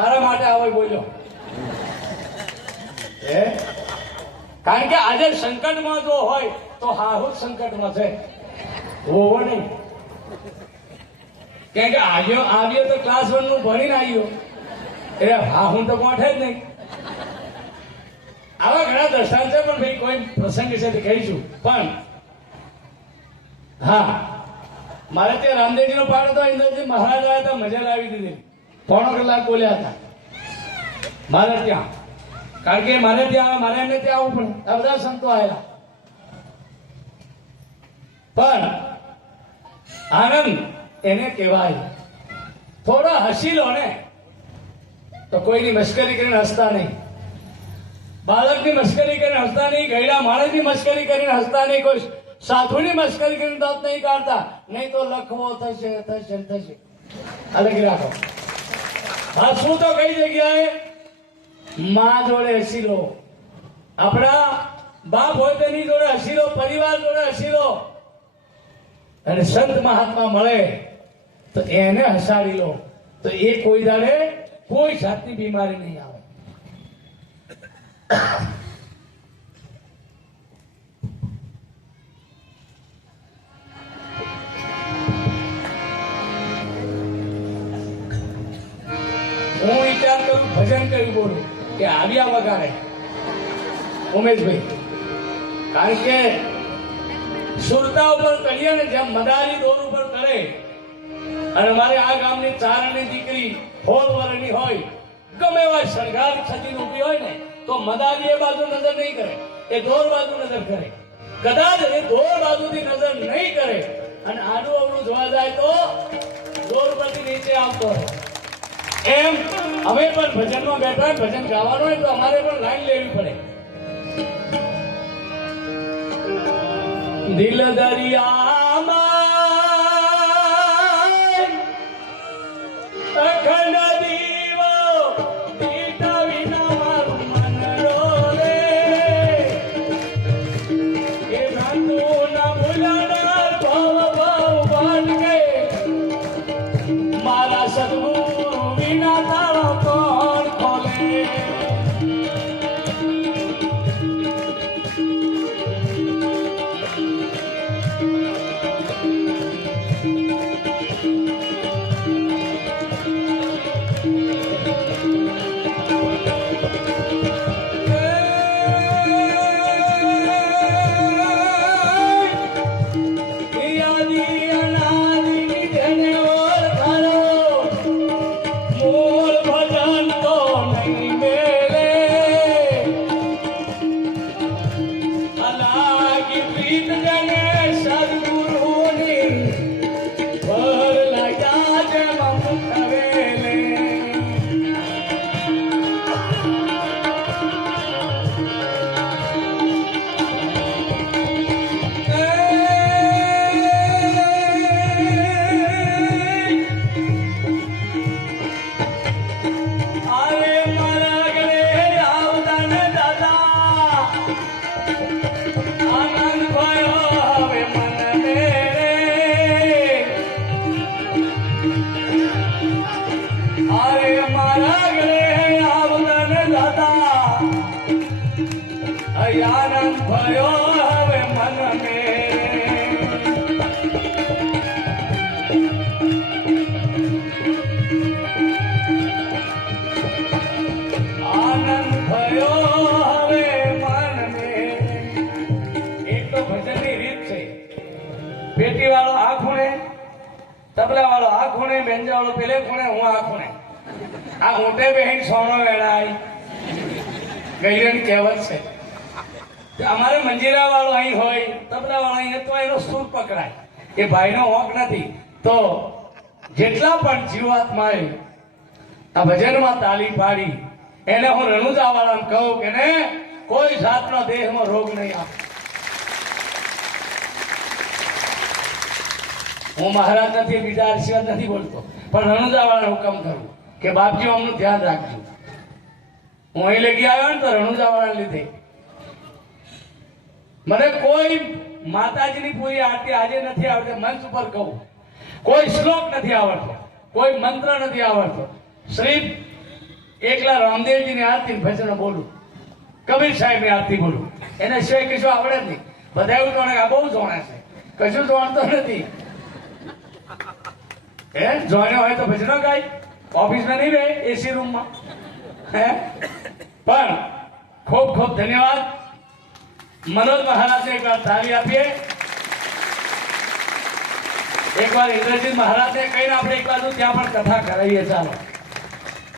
મારા માટે આવો બોલ્યો હે કારણ કે આજે સંકટમાં જો હોય તો હાહુ સંકટમાં છે હોવો નહીં કારણ કે આવ્યો તો ક્લાસ 1 નું ભણીને આવ્યો એટલે હા હું તો કોઠે જ નહીં આવા ઘણા દ્રષ્ટાંત છે પણ ભાઈ કોઈ પ્રસંગ છે કહીશું પણ હા મારે ત્યાં રામદેવજી નો પાડો તો ઇન્દ્રજી મહારાજ આવ્યા હતા મજા લાવી દીધી 3 કલાક બોલ્યા હતા મારે ત્યાં કારણ કે મારે એમને ત્યાં આવવું પડે આ બધા સંતો આવેલા પણ આનંદ એને કહેવાય થોડો હસી લો ને તો કોઈની મશ્કરી કરીને હસતા નહીં બાળકની મશ્કરી કરીને હસતા નહીં ગયડા માણસની મશ્કરી કરીને હસતા નહીં કોઈ સાધુની મશ્કરી કરીને દાંત નહીં કાઢતા નહીં તો લખવો થશે થશે થશે અલગ રાખો હા શું તો કઈ જગ્યાએ માં જોડે હસી લો આપણા બાપ હોય તેની જોડે હસી લો પરિવાર જોડે હસી લો અને સંત મહાત્મા મળે તો એને હસાડી લો તો એ કોઈ દાડે કોઈ જાતની બીમારી નહીં આવે હું વિચાર કરું ભજન કરી બોલું કે આવ્યા વગાડે ઉમેશભાઈ કારણ કે સુરતા ઉપર કરીએ ને જેમ મદારી દોર ઉપર કરે અને મારે આ ગામની ચારણની દીકરી 16 વર્ષની હોય ગમે એવા શણગાર સજીને ઊભી હોય ને તો મદારી એ બાજુ નજર નહીં કરે એ દોર બાજુ નજર કરે કદાચ એ દોર બાજુથી નજર નહીં કરે અને આડું અવળું જોવા જાય તો દોર પરથી નીચે આવતો હોય એમ અમે પણ ભજનમાં બેઠા ભજન ગાવાનું હોય તો અમારે પણ લાઈન લેવી પડે દિલ દરિયામાં અખંડ દીવો દીઠા વિના મારું મન ડોલે એ ભ્રાંતું ના ભૂલાનાર ભાવ ભાવ ભટકે મારા સદગુરુ વિના તારો કોણ ખોલે આનંદ ભયો હવે મન મે આનંદ ભયો હવે મન મે એક તો ભજનની રીત છે પેટી વાળો આ ખૂણે તબલા વાળો આ ખૂણે બેંજા વાળો પેલે ખૂણે હું આ ખૂણે આ ઊંટે બેહીને સોનો વેણાય ગઈરની કહેવત છે અમારે મંજીરા વાળો અહીં હોય તબલા વાળો અહીં તો એનો સૂર પકડાય એ ભાઈનો હોક નથી તો જેટલા પણ જીવાત્માએ આ ભજનમાં તાલી પાડી એને હું રણુજા વાળાને કહું કે ને કોઈ જાતનો દેહમાં રોગ નહીં આવે હું મહારાજ નથી બીજા આશીર્વાદ નથી બોલતો પણ રણુજા વાળાને હુકમ કરું કે બાપજી અમનું ધ્યાન રાખજો હું અહીં લઈ આવ્યો ને તો રણુજા વાળાને લીધે મને કોઈ માતાજીની પૂરી આરતી આજે નથી આવડતી મંચ ઉપર કહું કોઈ શ્લોક નથી આવડતો કોઈ મંત્ર નથી આવડતો શ્રી એકલા રામદેવજીની આરતી ને ભજનો બોલું, કબીર સાહેબની આરતી બોલું, એને સિવાય કશું આવડે જ નહીં. બધા એવું જાણે કે આ બહુ જોણે છે, કશું જાણતો નથી. હે જોઈને હોય તો ભજનો ગાય, ઓફિસમાં નહીં રહે, એસી રૂમમાં. હે પણ ખૂબ ખૂબ ધન્યવાદ. મનોજ મહારાજને એકવાર તાળી આપીએ. એકવાર ઇન્દ્રજીત મહારાજને કહીને આપણે એકવાર ત્યાં પણ કથા કરાવીએ. ચાલો.